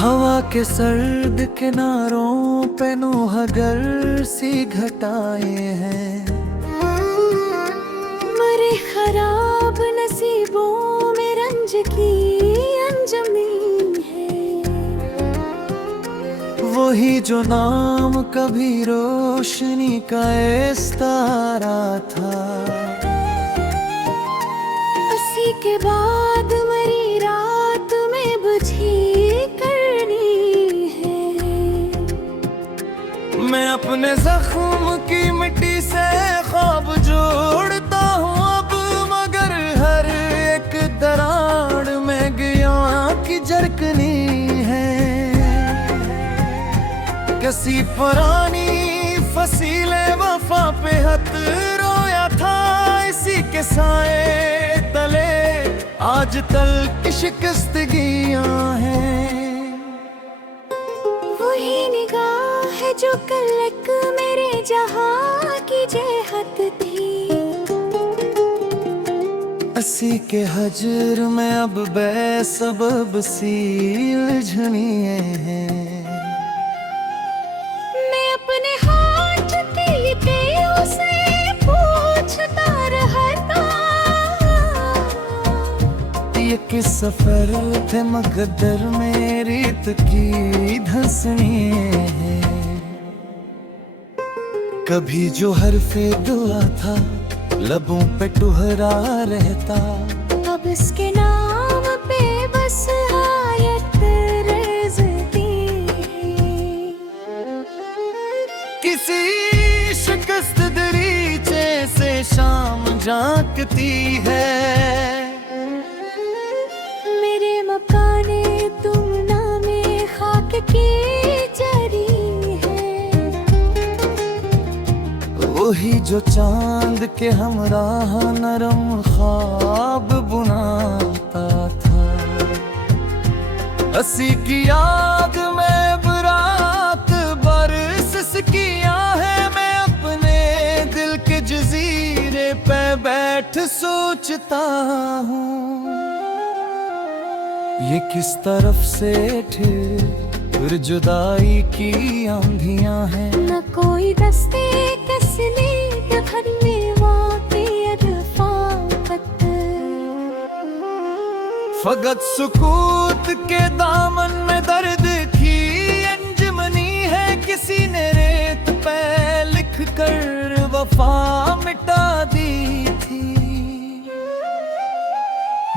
हवा के सर्द किनारों पे नौहगर सी घटाए हैं। मरे खराब नसीबों में रंज की अंजमी है। वही जो नाम कभी रोशनी का इस्तारा था। उसी के बाद मरी रात में बुझी करनी है। मैं अपने जख्म की मिट्टी से ख्वाब जोड़ता हूँ अब, मगर हर एक दरार में गया की झरकनी है। किसी पुरानी फसीले वफा पे हथ रोया था, इसी के साए तले आज तल की शिकस्तगियां हैं। वही निगाह है जो कल एक मेरे जहां की जेहत थी। असी के हजर में अब बेसबब सी उलझनी हैं। मैं अपने हाथ लिपे उसे पूछता रहता। ये किस सफर थे मकद्दर में रीत की धंसनी है। कभी जो हरफे दुआ था लबों पे टुहरा रहता, अब इसके नाम पे बस आयत रज़ती है। किसी शिकस्त दरीचे से शाम झांकती है। मेरे मकाने तुम नामे खाक की जरी है। वही जो चांद के हमराह नरम ख्वाब बुनाता था। असी की याद में बरात बरस किया है। मैं अपने दिल के जजीरे पे बैठ सोचता हूँ, ये किस तरफ से फिर जुदाई की आंधियां हैं। न कोई दस्ते कसने दफन में वाक़ियत फाकत। फकत सुकूत के दामन में दर्द की अंजमनी है। किसी ने रेत पे लिख कर वफा मिटा दी थी।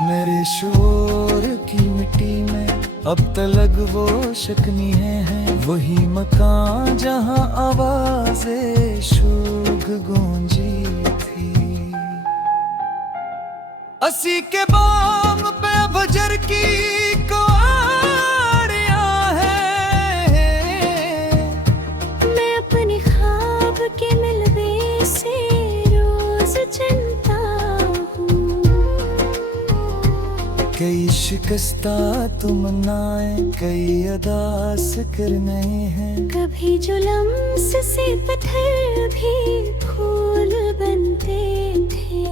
मेरे शोर की मिट्टी में अब तलक वो शकनी है। वही मकान जहां आवाज़ें शोक गूंजी थी। असी के बाम पे बजर की कुआरियां हैं। मैं अपने ख्वाब के मिलवे से रोज चलता हूँ। कई शिकस्ता तुमनाए कई अदास करने हैं। कभी जो लम्स से पत्थर भी फूल बनते थे।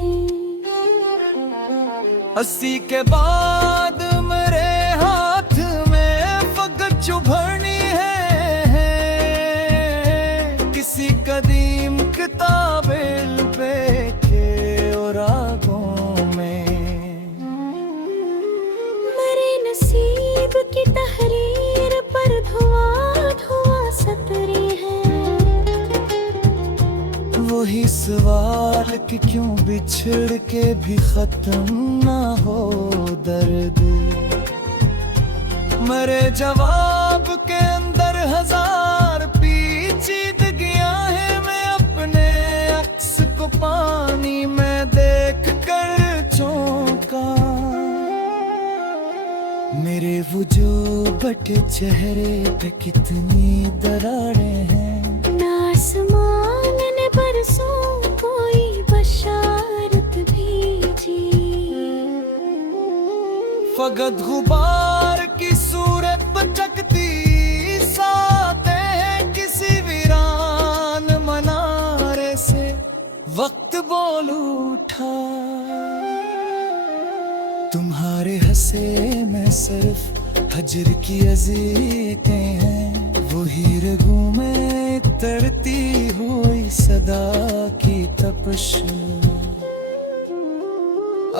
असी के बाद मेरे हाथ में फकत चुभरनी है। किसी कदीम किताबेल पे के और रागों में। मरे नसीब की तहरीर पर धुआं धुआं सतरे हैं। वही सवाल कि क्यों बिछड़ के भी खत्म ना हो दर्द। मरे जवाब के अंदर हजार पेचीदगियां हैं। मैं अपने अक्स को पानी में देख कर चौंका। मेरे वजूद बटे चेहरे पे कितनी दरारें हैं। ना आसमान ने बरसों कोई बशारत भेजी। फकत गुबार की सूरत बचकती साते हैं। किसी वीरान मनारे से वक्त बोल उठा। तुम्हारे हंसे में सिर्फ हजर की अज़ीतें हैं, वही रगों में तरती हुई सदा की तपश।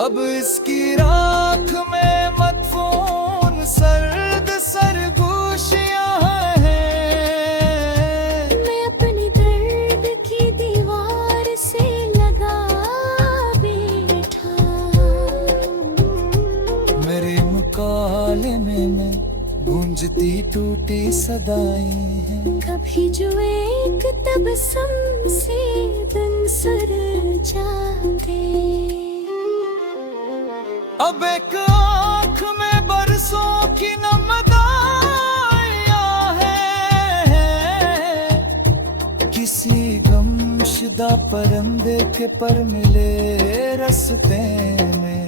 अब इसकी राख में मदफून सर्द सरगोशियां हैं। मैं अपने दर्द की दीवार से लगा बैठा, मेरे मुकालमे में गूंजती टूटी सदाएं हैं। कभी जो एक तबस्सुम से दिन सुर जाते। अब एक आँख में बरसों की नमदाइयाँ हैं। किसी गमशुदा परंदे के पर मिले रस्ते में,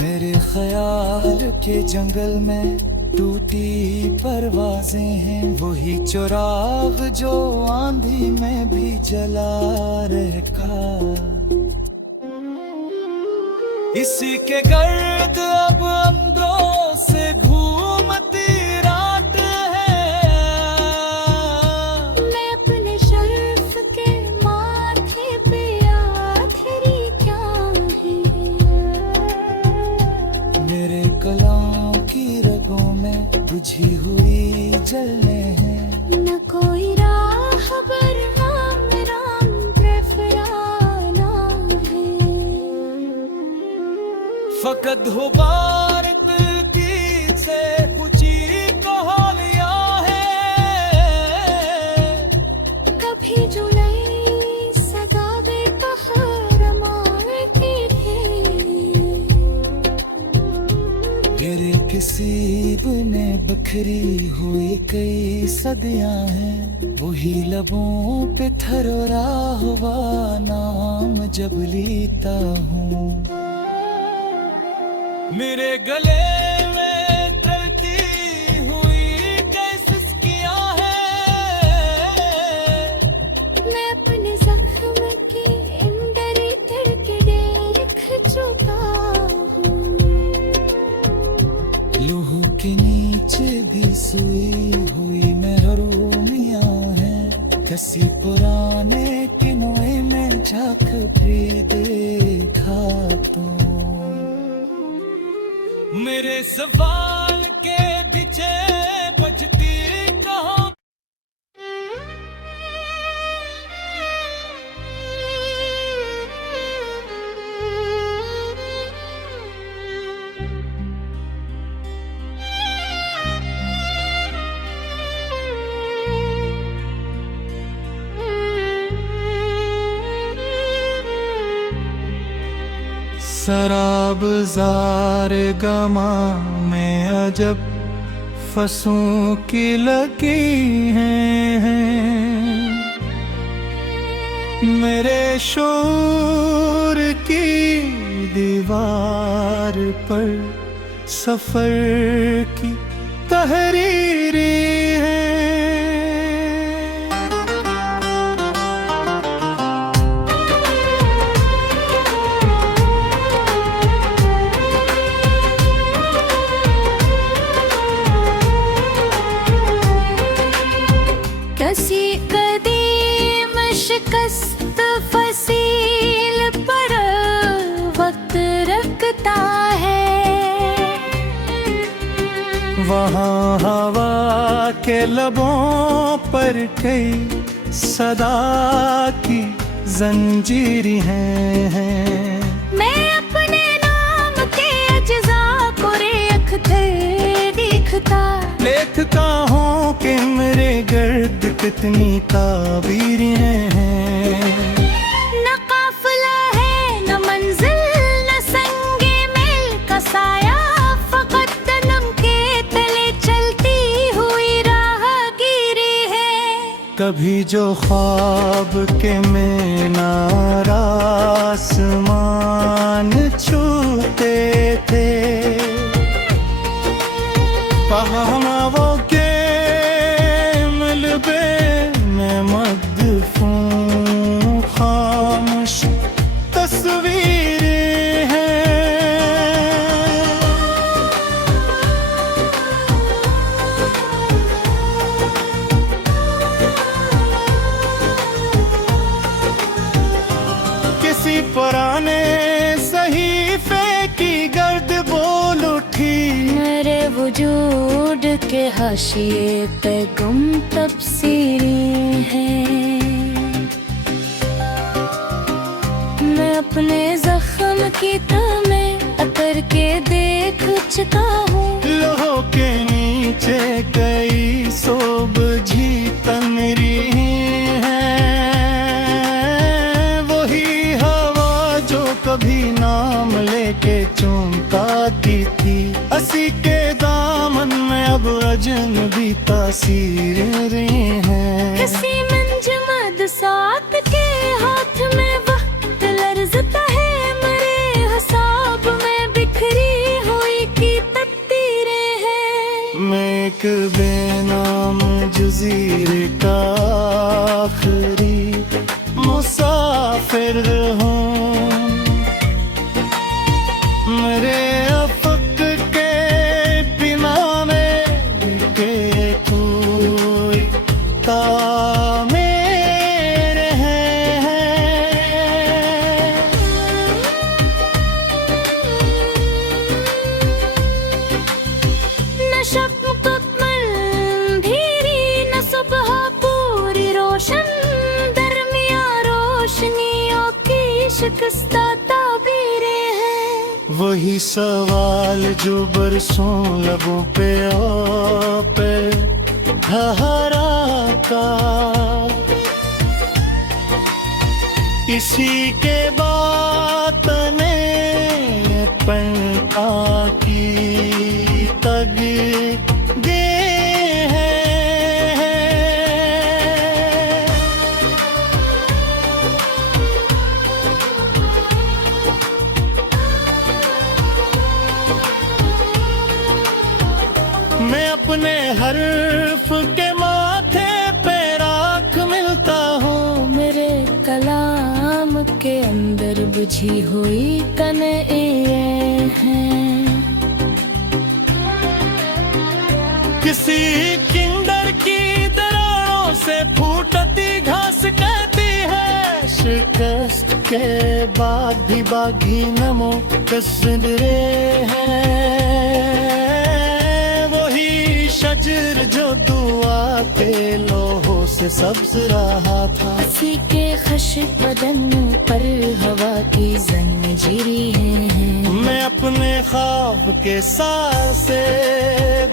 मेरे ख्याल के जंगल में टूटी परवाजें हैं। वही चुराग जो आंधी में भी जला रखा, इसी के गर्द अब अंदरों से घूमती रात है। मैं अपने शर्फ के माथे पे आखिरी क्या है। मेरे कलाम की रगों में बुझी हुई जलने हैं। न कोई राहबर राम प्रेफराना है। फकत हुबार की से पूछी कहानियां हैं। कभी जुलाई सदावे पहाड़ मारती थी। तेरे किसी ने बखरी हुई कई सदियां हैं। वही लबों पे ठहरा हुआ नाम जब लेता हूँ, मेरे गले में तरती हुई कैसियां हैं। मैं अपने जख्म के अंदर तिड़के देख चुका हूँ। लूह के नीचे भी सुई हुई महरूमियां हैं। किसी पुराने किनोए में झांक भी देखा तो मेरे सवाल के पीछे बजती कहाँ। शराब जार गमा में अजब फसों की लगी हैं। मेरे शोर की दीवार पर सफर की तहरीरी है। कसी कदीम शिकस्त फसील पर वक्त रखता है। वहाँ हवा के लबों पर कई सदा की जंजीर हैं। मैं अपने नाम के अज्जा को रेखते दिखता। देखता हूँ कि मेरे गर्द कितनी ताबीरें हैं। न काफिला है न मंजिल न संगे मिल का साया, फकत तनम के तले चलती हुई राहगीरी है। कभी जो ख्वाब के मीनार आसमान छूते थे, पहामा वो के मिलबे में मदफून खामोश तस्वीरें हैं। के हाशिए पे गुम तफसीरें हैं। मैं अपने जख्म की तमें अतर के देख चुका हूँ। लोहों के नीचे कई सोब जी तनरी है, वही हवा जो कभी नाम लेके चुमकाती थी। असी के दामन में अब अजनबी तासीरें हैं। किसी मंजमद साथ के हाथ में वक्त लर्जता है, मरे हसाब में बिखरी हुई की तकदीरें हैं। मैं एक बेनाम जज़ीर का आखिरी मुसाफिर हूँ। मेरे अफक के बिना मेरे कोई तामेर है। न शब अंधेरी न सुबह पूरी रोशन, दरमिया रोशनियों की शिकस्ता ताबीरें हैं। वही सवाल जो बरसों लबों पे ठहराता, इसी के बात ने पलका की तग दे है। मैं अपने हर्फ के माथे पे राख मिलता हूँ। मेरे कलाम के अंदर बुझी हुई कनइयाँ हैं। किसी किंडर की दरारों से फूटती घास कहती है, शिकस्त के बाद भी बागी नमो कसरे हैं। वही शजर जो दुआ के लोहों से सब्ज रहा था। किसी के खश बदन पर हवा की जंजीरें हैं। मैं अपने ख्वाब के साथ से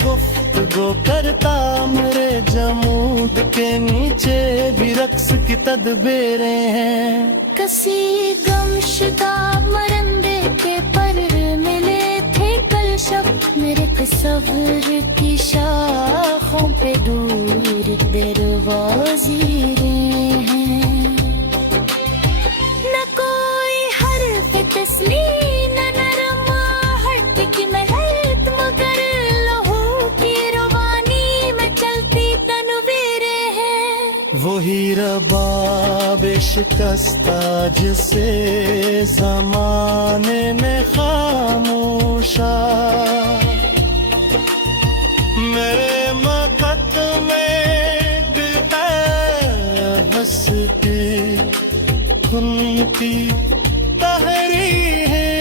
गुफ्तगू करता, मेरे जमूद के नीचे भी रक्स की तदबीरें हैं। कसी गमशदा मरंदे के पर मिले थे कल शब, मेरे तस्वीर की शाखों पे दूर दरवाज़ें हैं। न कोई हर्फ तस्लीम न नरम आहट की महक, मगर लहू की रवानी में चलती तनवीरें हैं। वही रबाब शिकस्ता जिसे ज़माने ने खामोशा मेरे मकत में बस के खुनती तहरी है।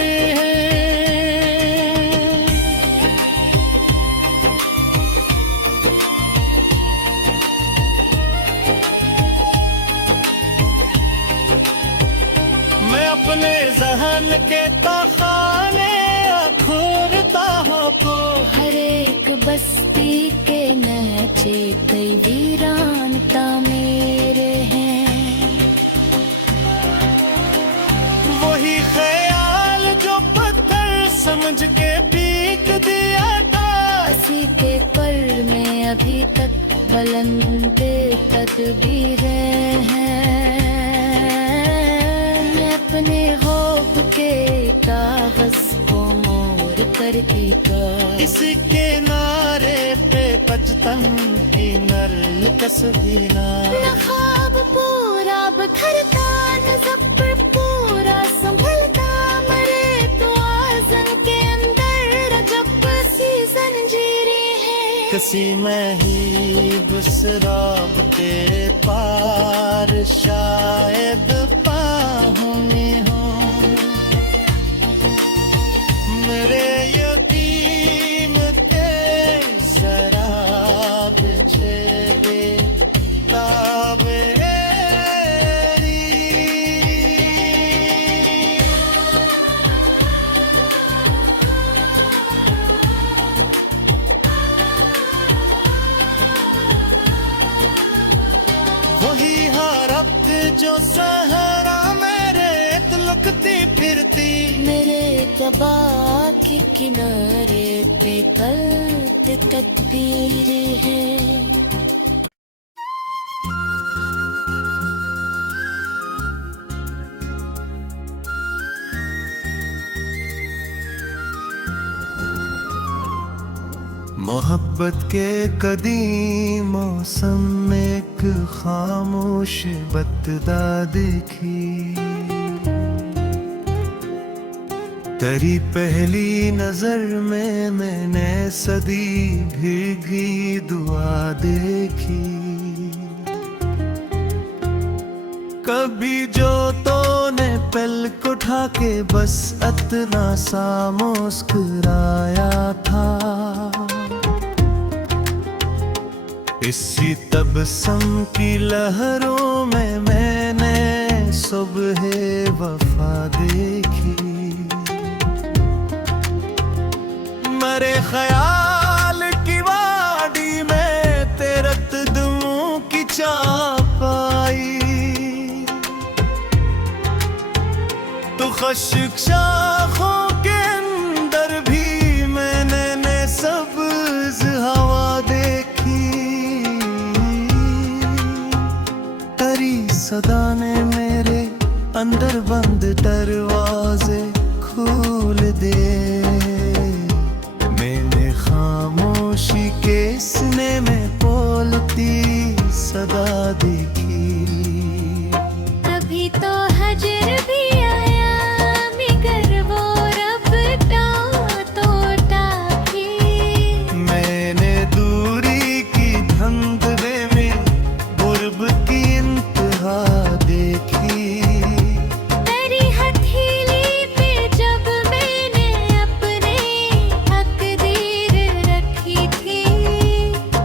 मैं अपने जहन के तखाने खोलता हूँ को, हर एक बस्ती के नचे कई वीरान तामेरे हैं। वही ख्याल जो पत्थर समझ के पीक दिया था। इसी के पर में अभी तक बुलंद तदबीरें हैं। मैं अपने होप के कागज को मोड़ करती का, इसके नारे पे पचतन की नर्म तस्वीरा। न ख्वाब पूरा बखरता, न ज़ब्र पूरा संभलता, मरे तो आज़म के अंदर जब सी जंजीरें हैं। किसी में ही बुसराब के पार शायद पाहुनी हो। मेरे यतीम के सरा जो सहरा मेरे तिलकती फिरती, मेरे तबा के किनारे पे दर्द तकदीर है। मोहब्बत के कदीम मौसम में एक खामोश बतदा देखी, तेरी पहली नजर में मैंने सदी भीगी दुआ देखी। कभी जो तूने पलक उठा के बस इतना सा मुस्कुराया था, इसी तबसम की लहरों में मैंने सुबह वफा देखी। मेरे ख्याल की वादी में तेरे कदमों की चाप आई, तो खुश्क शाखों के अंदर भी मैंने सब्ज हवा देखी। तेरी सदा ने मेरे अंदर बंद दरवाजे खोल दे, मैंने खामोशी के सीने में बोलती सदा देखी। कभी तो हजर भी आया मगर वो रब टोटा के, मैंने दूरी की धंधले में गुर्ब की इंतहा देखी। तेरी हथेली पे जब मैंने अपने तकदीर रखी थी,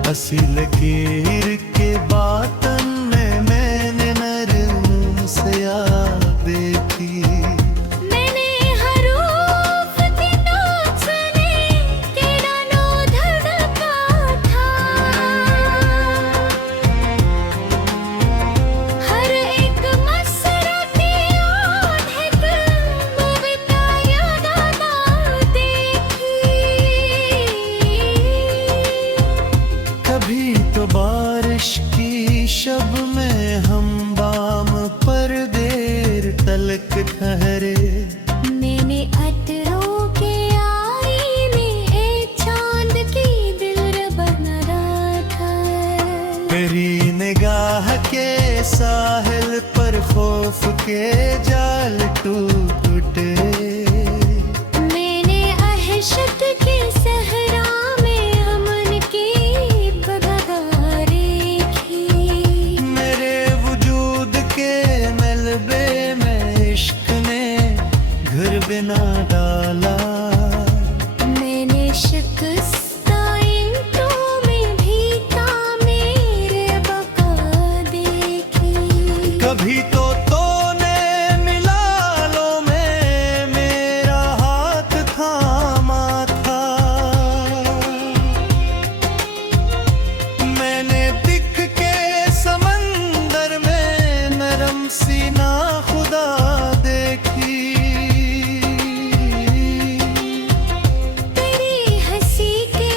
हंसी लकीर के बातन में मैंने नरम से याद देखी। मैंने हरूफ की नोक सुने तेरा नो धड़का था, हर एक मसरती ओढ़ मुबता यादाना देखी। कभी तो बारिश की शब में हम बाम पर देर तलक ठहरे, मैंने अतरों के आईने एक चांद की दिल बना था, तेरी निगाह के साहिल पर खौफ के जाल टूटे। मैंने अहशत के सहरा में अमन की बगार देखी। मेरे वजूद के मलबे में इश्क ने घर बिना डाला, मैंने शिकस्ताइन तो में भी तामीर बका देखी। कभी तो तूने मिलालों में मेरा हाथ थामा था, मैंने दिख के समंदर में नरम सीना खुदा देखी। तेरी हंसी के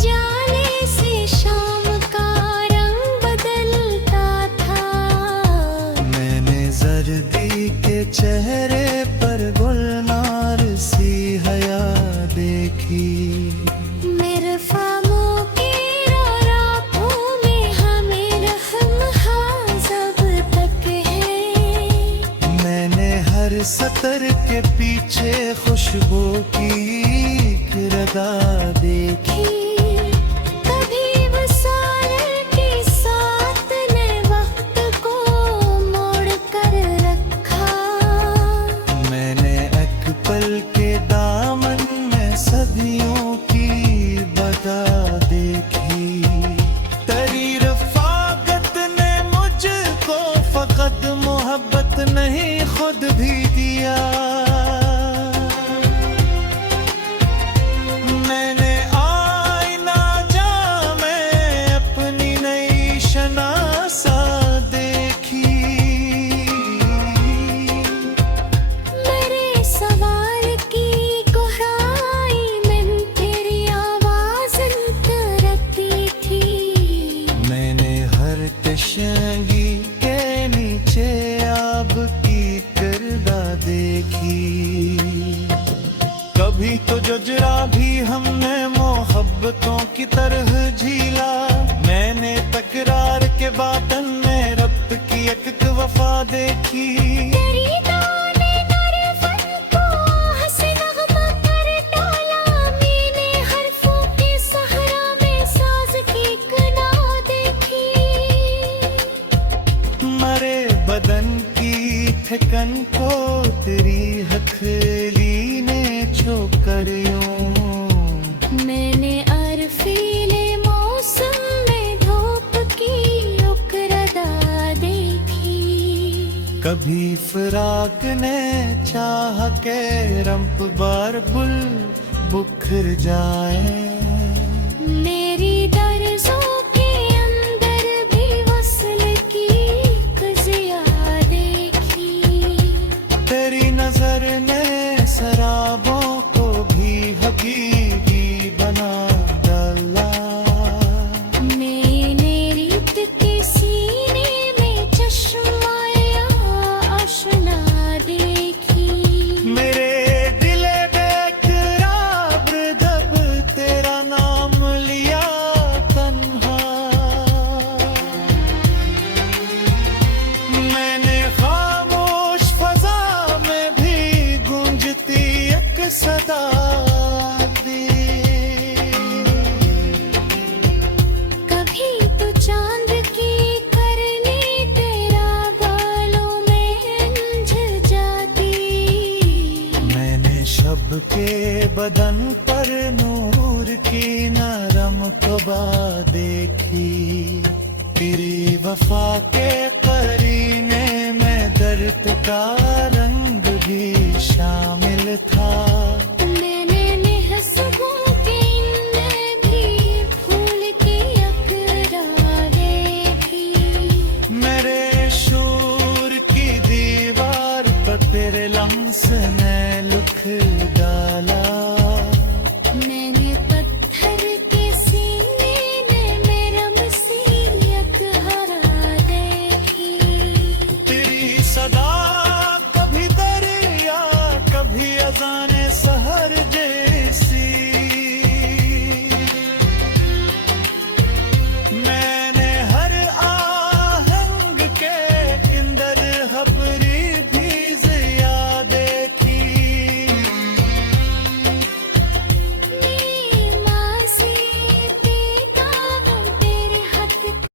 जाले से शाम का रंग बदलता था, मैंने जर्दी के चेहरे पर गुलनार सी हया देखी। मेरे फामों के रातों में हमें रहम हाजब तक है, मैंने हर सतर के पीछे खुशबू की किरदा देखी। कभी वसाल के साथ ने वक्त को मोड़ कर रखा, मैंने एक पल के दामन में सदियों की बदा देखी। तेरी रफाकत ने मुझको फकत मोहब्बत नहीं खुद भी दिया, तशंगी के नीचे आब की करदा देखी। कभी तो जजरा भी हमने मोहब्बतों की तरह झीला, मैंने तकरार के बातन में रब्त की एक वफा देखी। तेरी दाने नरफन को हंसे नगमा कर डाला, मैंने हरफों के सहरा में साज की कना देखी। मरे बदन की ठिकन को तेरी हथेली ने छोकर यूं। मैंने अरफीले मौसम में धूप की उकरदा देखी। कभी फिराक ने चाह के रंप बार बुल बुखर जाए। मेरी दर्जों के अंदर भी वस्ल की कज़िया देखी। तेरी नजर ने शराबों को भी हकीकी बना डाला। मैंने रीत के सीने में चश्माया आशना देखी। मेरे दिले बेकरार जब तेरा नाम लिया तन्हा, मैंने खामोश फजा में भी गूंजती एक सदा दी। कभी तो चांद की करनी तेरा बालों में अंज जाती। मैंने शब के बदन पर नूर की नरम कबा देखी। तेरी वफा के करीने में दर्द का रंग भी शामिल था।